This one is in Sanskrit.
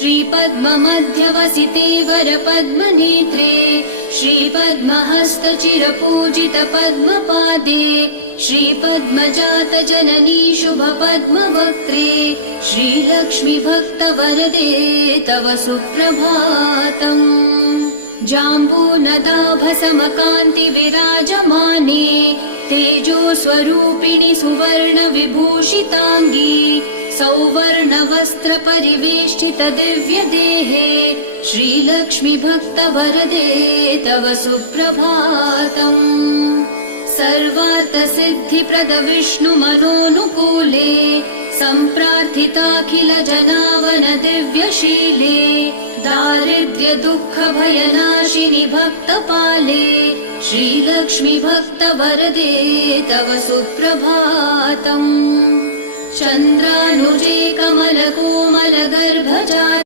श्रीपद्ममध्यवसिते वरपद्मनेत्रे श्रीपद्महस्तचिरपूजितपद्मपादे श्रीपद्मजातजननी शुभपद्मवक्त्रे श्रीलक्ष्मीभक्तवरदे तव सुप्रभातम्। जाम्बूनदाभसमकान्तिविराजमाने तेजोस्वरूपिणि सुवर्णविभूषिताङ्गी सौवर्णवस्त्रपरिवेष्टितदिव्यदेहे श्रीलक्ष्मीभक्तवरदे तव सुप्रभातम्। सर्वार्थसिद्धिप्रदविष्णुमनोनुकूले सम्प्रार्थिताखिलजनावनदिव्यशीले दारिद्र्यदुःखभयनाशिनि भक्तपाले श्रीलक्ष्मीभक्तवरदे तव सुप्रभातम्। चन्द्रानुजे कमलकोमलगर्भजाते